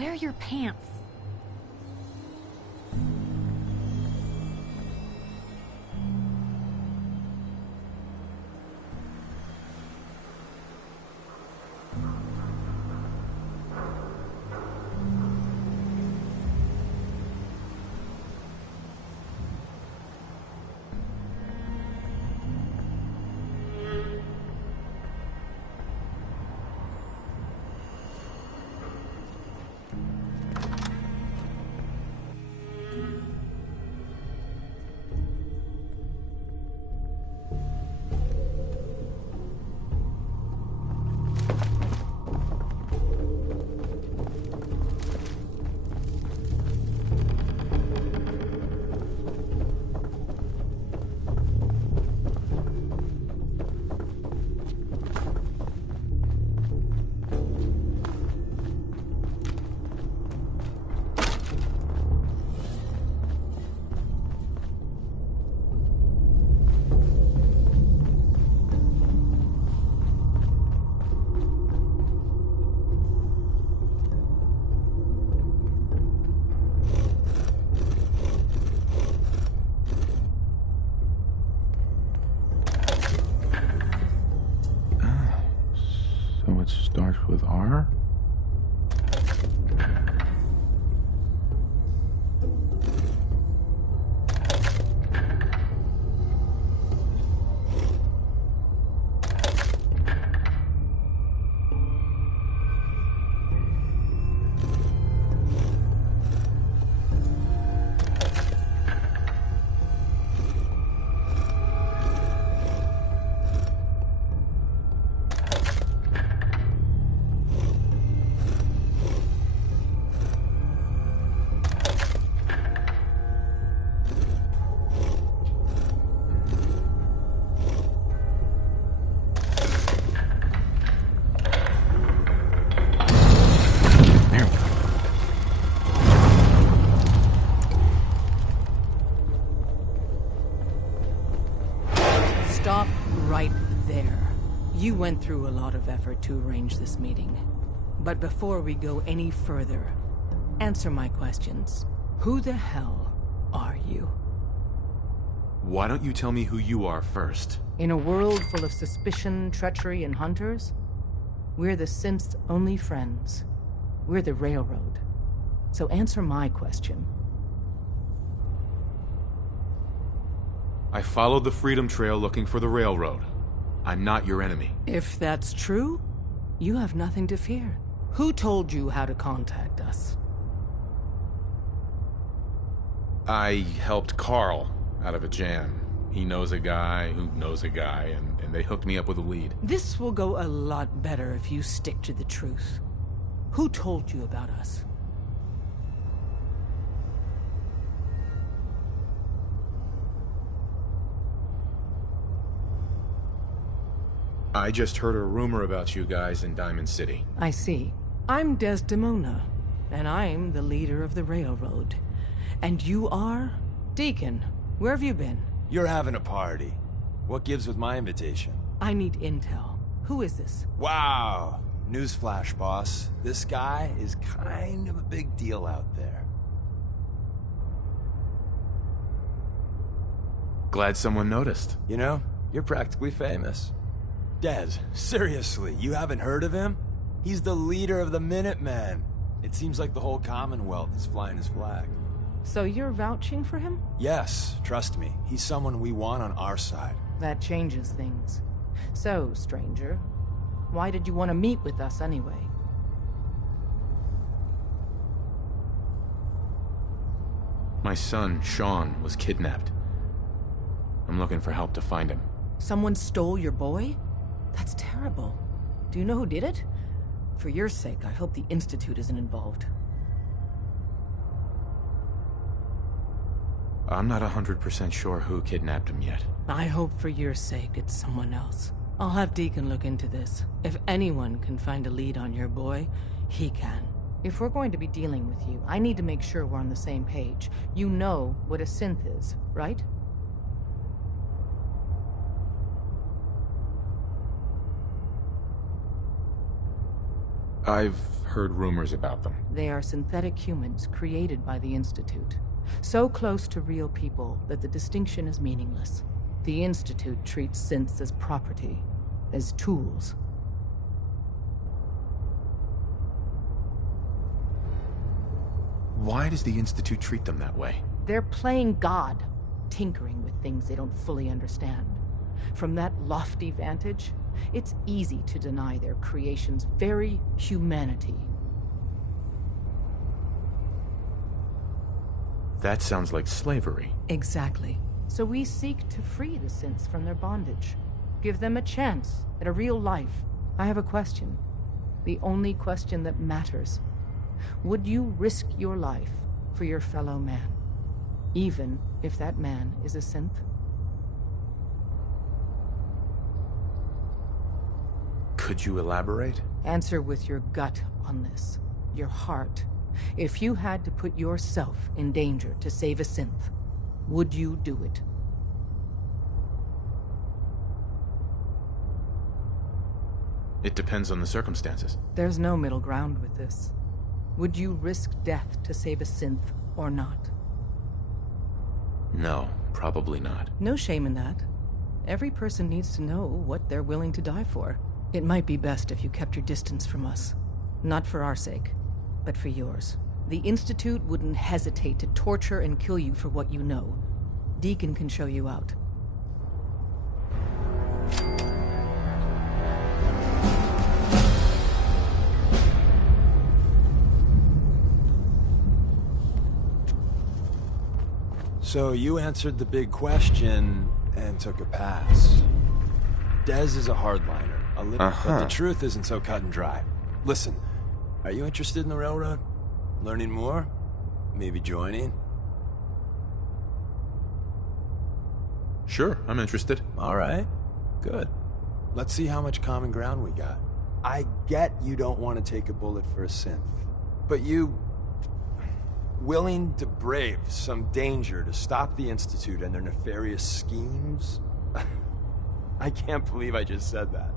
Wear your pants. So it starts with R? Stop right there. You went through a lot of effort to arrange this meeting. But before we go any further, answer my questions. Who the hell are you? Why don't you tell me who you are first? In a world full of suspicion, treachery, and hunters, we're the synth's only friends. We're the Railroad. So answer my question. I followed the Freedom Trail looking for the Railroad. I'm not your enemy. If that's true, you have nothing to fear. Who told you how to contact us? I helped Carl out of a jam. He knows a guy who knows a guy, and they hooked me up with a lead. This will go a lot better if you stick to the truth. Who told you about us? I just heard a rumor about you guys in Diamond City. I see. I'm Desdemona, and I'm the leader of the Railroad. And you are? Deacon, where have you been? You're having a party. What gives with my invitation? I need intel. Who is this? Wow! Newsflash, boss. This guy is kind of a big deal out there. Glad someone noticed. You know, you're practically famous. Des, seriously, you haven't heard of him? He's the leader of the Minutemen. It seems like the whole Commonwealth is flying his flag. So you're vouching for him? Yes, trust me. He's someone we want on our side. That changes things. So, stranger, why did you want to meet with us anyway? My son, Sean, was kidnapped. I'm looking for help to find him. Someone stole your boy? That's terrible. Do you know who did it? For your sake, I hope the Institute isn't involved. I'm not 100% sure who kidnapped him yet. I hope for your sake it's someone else. I'll have Deacon look into this. If anyone can find a lead on your boy, he can. If we're going to be dealing with you, I need to make sure we're on the same page. You know what a synth is, right? I've heard rumors about them. They are synthetic humans created by the Institute. So close to real people that the distinction is meaningless. The Institute treats synths as property, as tools. Why does the Institute treat them that way? They're playing God, tinkering with things they don't fully understand. From that lofty vantage, it's easy to deny their creation's very humanity. That sounds like slavery. Exactly. So we seek to free the synths from their bondage. Give them a chance at a real life. I have a question. The only question that matters. Would you risk your life for your fellow man? Even if that man is a synth? Could you elaborate? Answer with your gut on this. Your heart. If you had to put yourself in danger to save a synth, would you do it? It depends on the circumstances. There's no middle ground with this. Would you risk death to save a synth or not? No, probably not. No shame in that. Every person needs to know what they're willing to die for. It might be best if you kept your distance from us. Not for our sake, but for yours. The Institute wouldn't hesitate to torture and kill you for what you know. Deacon can show you out. So you answered the big question and took a pass. Dez is a hardliner, but the truth isn't so cut and dry. Listen, are you interested in the Railroad? Learning more? Maybe joining? Sure, I'm interested. All right, good. Let's see how much common ground we got. I get you don't want to take a bullet for a synth, but you... willing to brave some danger to stop the Institute and their nefarious schemes? I can't believe I just said that.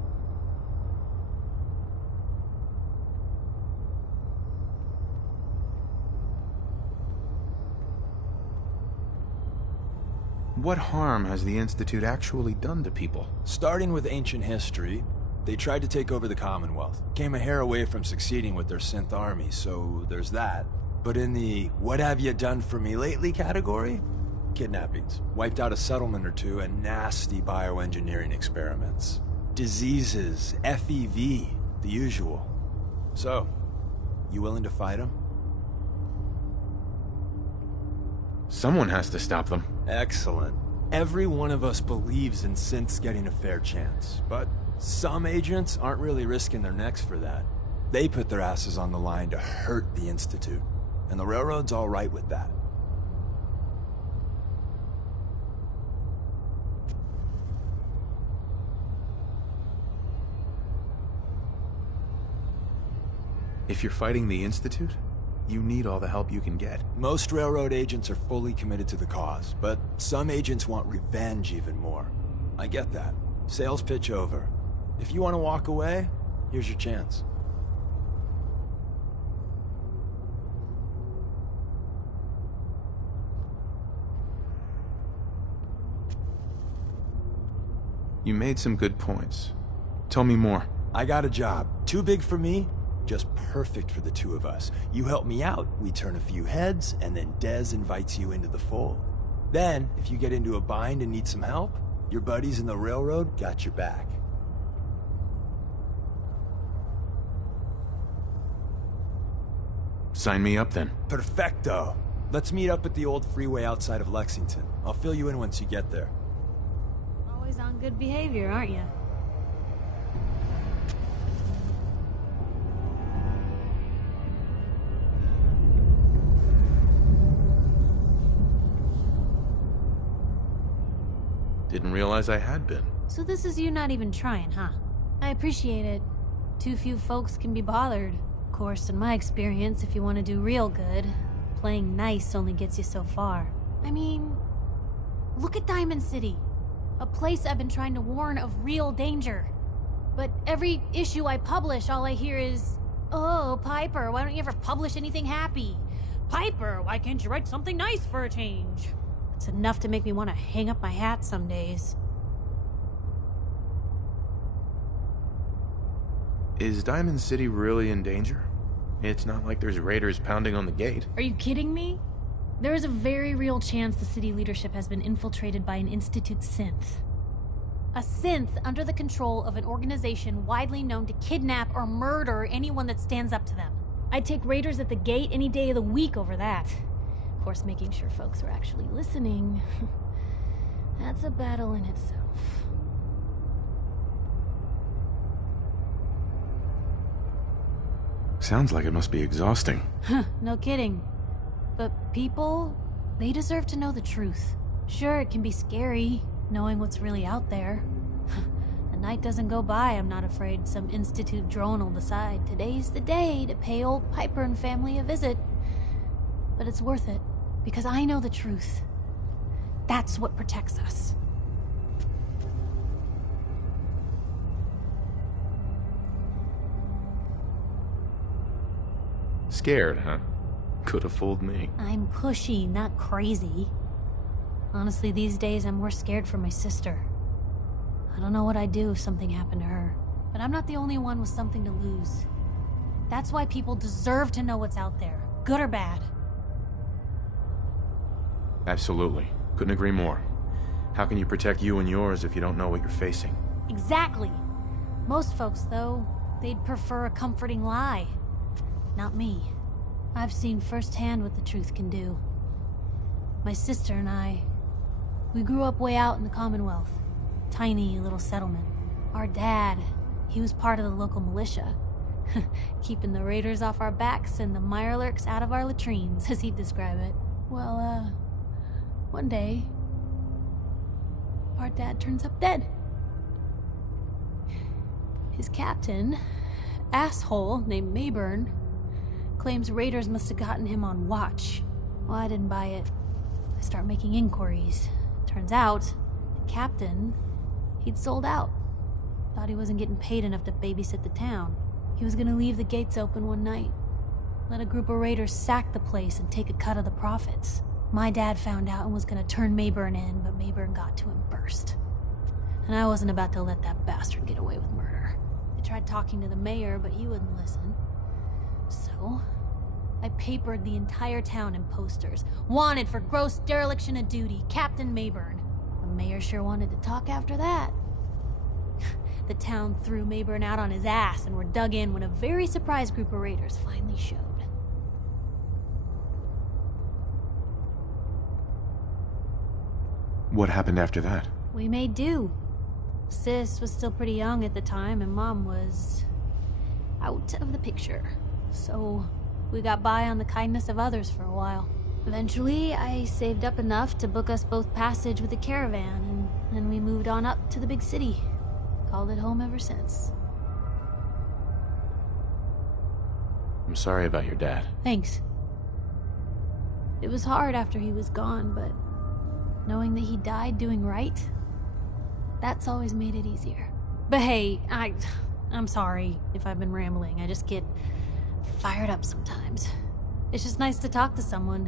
What harm has the Institute actually done to people? Starting with ancient history, they tried to take over the Commonwealth. Came a hair away from succeeding with their synth army, so there's that. But in the "what have you done for me lately" category, kidnappings, wiped out a settlement or two, and nasty bioengineering experiments. Diseases, FEV, the usual. So, you willing to fight them? Someone has to stop them. Excellent. Every one of us believes in synths getting a fair chance, but some agents aren't really risking their necks for that. They put their asses on the line to hurt the Institute. And the Railroad's all right with that. If you're fighting the Institute, you need all the help you can get. Most Railroad agents are fully committed to the cause, but some agents want revenge even more. I get that. Sales pitch over. If you want to walk away, here's your chance. You made some good points. Tell me more. I got a job. Too big for me, just perfect for the two of us. You help me out, we turn a few heads, and then Dez invites you into the fold. Then, if you get into a bind and need some help, your buddies in the Railroad got your back. Sign me up then. Perfecto. Let's meet up at the old freeway outside of Lexington. I'll fill you in once you get there. Always on good behavior, aren't you? Didn't realize I had been. So this is you not even trying, huh? I appreciate it. Too few folks can be bothered. Of course, in my experience, if you want to do real good, playing nice only gets you so far. I mean, look at Diamond City. A place I've been trying to warn of real danger. But every issue I publish, all I hear is, Oh, Piper, why don't you ever publish anything happy? Piper, why can't you write something nice for a change? It's enough to make me want to hang up my hat some days. Is Diamond City really in danger? It's not like there's raiders pounding on the gate. Are you kidding me? There is a very real chance the city leadership has been infiltrated by an Institute synth. A synth under the control of an organization widely known to kidnap or murder anyone that stands up to them. I'd take raiders at the gate any day of the week over that. Of course, making sure folks are actually listening. That's a battle in itself. Sounds like it must be exhausting. Huh, no kidding. But people, they deserve to know the truth. Sure, it can be scary, knowing what's really out there. A night doesn't go by, I'm not afraid some Institute drone will decide today's the day to pay old Piper and family a visit. But it's worth it, because I know the truth. That's what protects us. Scared, huh? Could have fooled me. I'm pushy, not crazy. Honestly, these days I'm more scared for my sister. I don't know what I'd do if something happened to her. But I'm not the only one with something to lose. That's why people deserve to know what's out there, good or bad. Absolutely. Couldn't agree more. How can you protect you and yours if you don't know what you're facing? Exactly. Most folks, though, they'd prefer a comforting lie. Not me. I've seen firsthand what the truth can do. My sister and I, we grew up way out in the Commonwealth. Tiny little settlement. Our dad, he was part of the local militia. Keeping the raiders off our backs and the Mirelurks out of our latrines, as he'd describe it. Well, one day, our dad turns up dead. His captain, asshole named Mayburn, claims raiders must have gotten him on watch. Well, I didn't buy it. I start making inquiries. Turns out, the captain, he'd sold out. Thought he wasn't getting paid enough to babysit the town. He was gonna leave the gates open one night. Let a group of raiders sack the place and take a cut of the profits. My dad found out and was gonna turn Mayburn in, but Mayburn got to him first. And I wasn't about to let that bastard get away with murder. I tried talking to the mayor, but he wouldn't listen. So, I papered the entire town in posters. Wanted for gross dereliction of duty, Captain Mayburn. The mayor sure wanted to talk after that. The town threw Mayburn out on his ass and were dug in when a very surprised group of raiders finally showed. What happened after that? We made do. Sis was still pretty young at the time, and Mom was out of the picture. So we got by on the kindness of others for a while. Eventually, I saved up enough to book us both passage with a caravan, and then we moved on up to the big city. Called it home ever since. I'm sorry about your dad. Thanks. It was hard after he was gone, but knowing that he died doing right, that's always made it easier. But hey, I'm sorry if I've been rambling. I just get fired up sometimes. It's just nice to talk to someone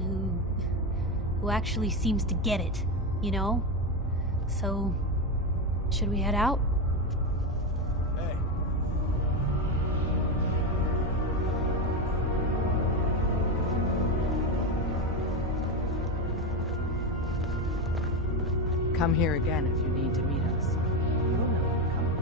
who actually seems to get it, you know? So, should we head out? Hey. Come here again if you need to meet us. You'll know you're coming.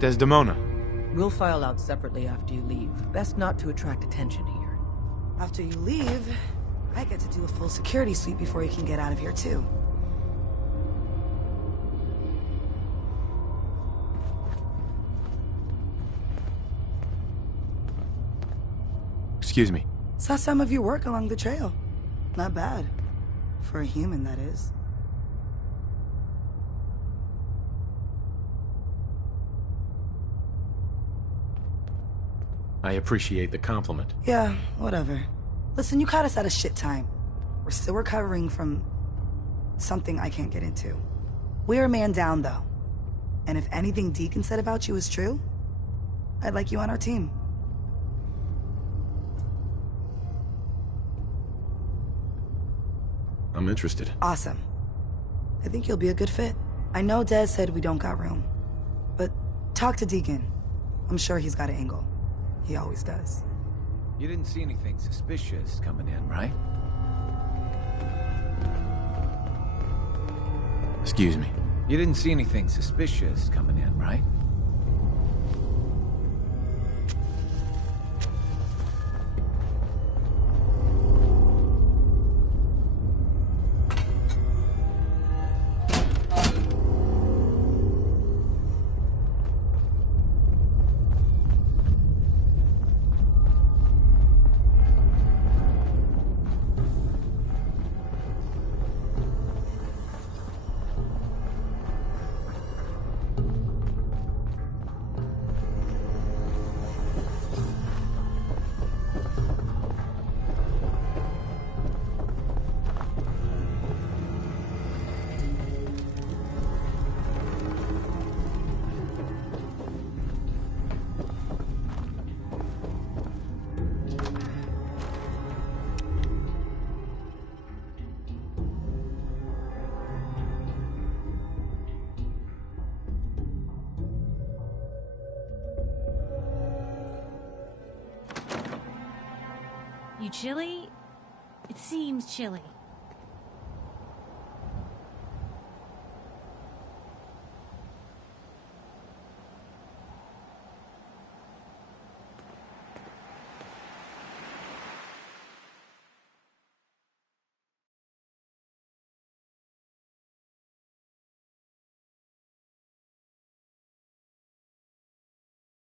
Desdemona. We'll file out separately after you leave. Best not to attract attention here. After you leave, I get to do a full security sweep before you can get out of here, too. Excuse me. Saw some of your work along the trail. Not bad. For a human, that is. I appreciate the compliment. Yeah, whatever. Listen, you caught us at a shit time. We're still recovering from Something I can't get into. We're a man down, though. And if anything Deacon said about you is true, I'd like you on our team. I'm interested. Awesome. I think you'll be a good fit. I know Dez said we don't got room, but talk to Deacon. I'm sure he's got an angle. He always does. You didn't see anything suspicious coming in, right? Excuse me. You didn't see anything suspicious coming in, right? You chilly? It seems chilly.